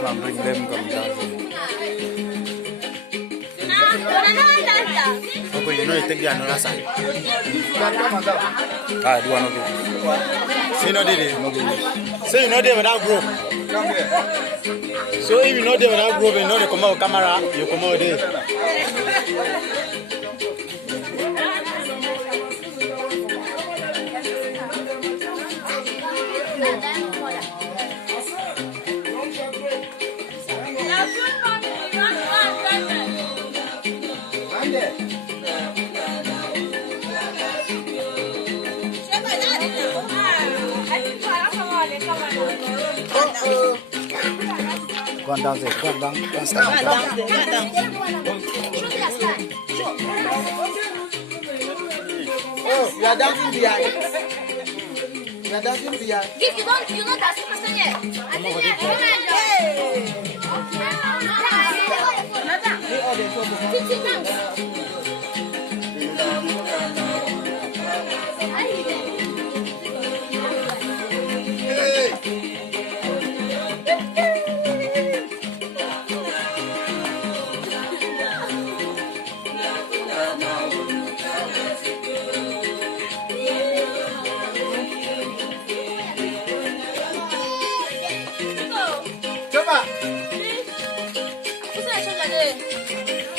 I'm bringing them come down. Okay, you know you take the another side. Ah, do one of it. Say no did it. Say you know they without group. So if you know they without group, you know they come out camera, you come out there. Go on down there, go on down, go on stand down. Oh, you are dancing behind. You are dancing behind. If you not dancing, Pastor yet. Hey!